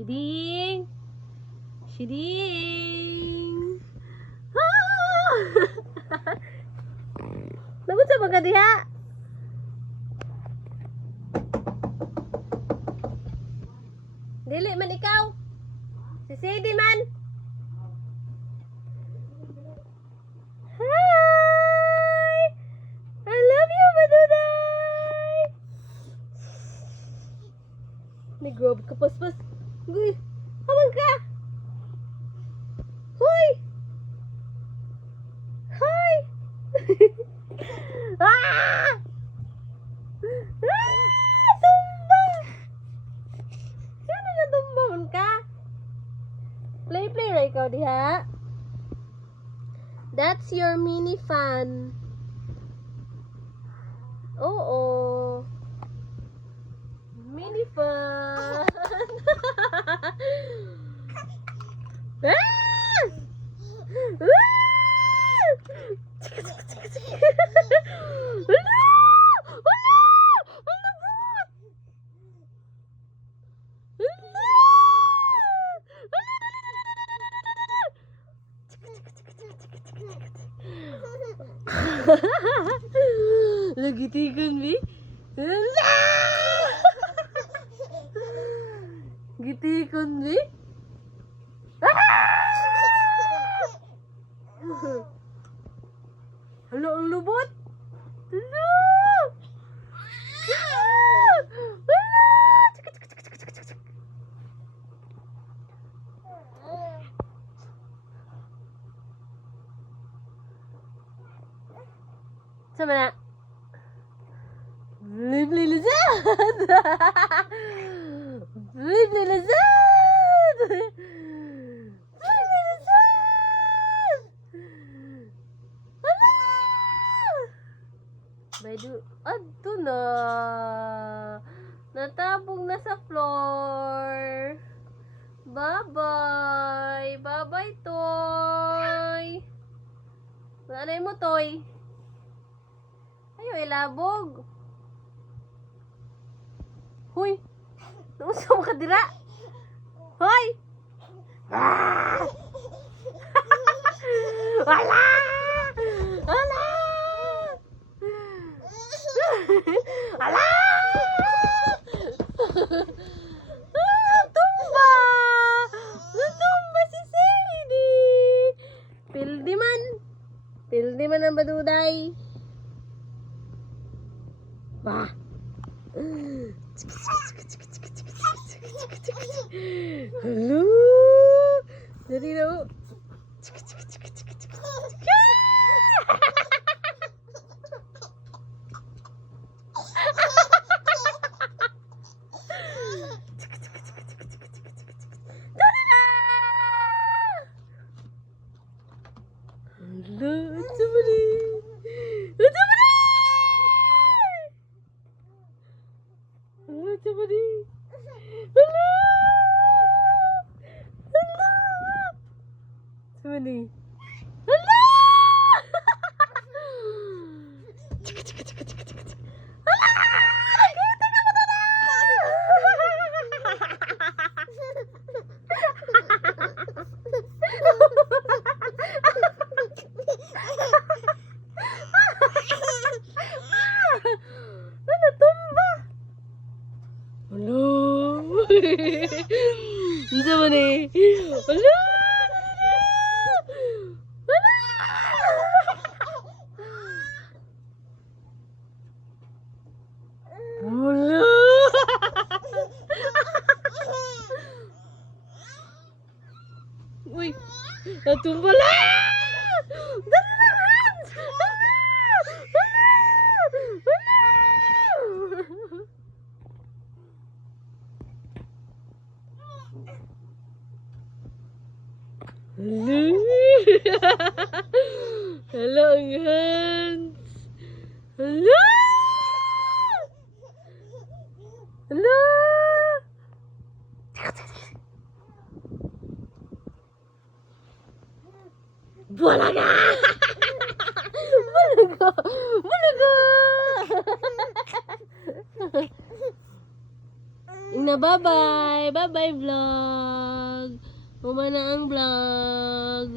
Shiding! Shiding! Ah! Naman sa mga diha? Dili man ikaw. Si Sadie man. Hi! I love you, Maduday! Nag-grab ka, pas-pas. Uy, haman ka! Hoy! Hoy! Ah! Ah! Tumba! Ano na tumba man ka? Play ra ikaw diha. That's your mini fan. Oo. Mini fan. Ah! Ah! Chika, chika, chika, chika. Hala! Hala! Hala, God! Hala! Hala, dali. Chika, chika, chika, chika, chika, chika, chika. Lagi tigan, Mi. Hala! Gitikon, Mi. Hala, ang lubot. Hala! Hala! Chika, chika, chika, chika, chika, chika. Sama na. Blibli lizard! Blibli lizard! Blibli lizard! Hala! Baidu, adto na. Natabog na sa floor. Bye-bye. Bye-bye, Toy. Ano mo, Toy? Ayaw, ilabog. Huy! Nausa mo ka dira? Hoy! Ah! Wala! Wala! Wala! Ah, tumba! Natumba si Sadie! Pildi man! Pildi man ang Maduday! Bah! Hello! Dari na. Hello, ito ba ni? Ito ba ni? Hello, ito ba ni? Hello! Hello! Ito ba ni? Hello! Chika, chika, chika, chika, chika, chika. Hello! Nakita ka mo na na! Ano, tumba? Hello? Ito ba ni? Hello? Hello? Hello? Uy, natumba lang! Dali lang, Hans! Hello? Hello, ang Hans! Hello? Hello? Bulaga! Bulaga! Bulaga! Na bye-bye. Bye-bye vlog. Umana ang vlog.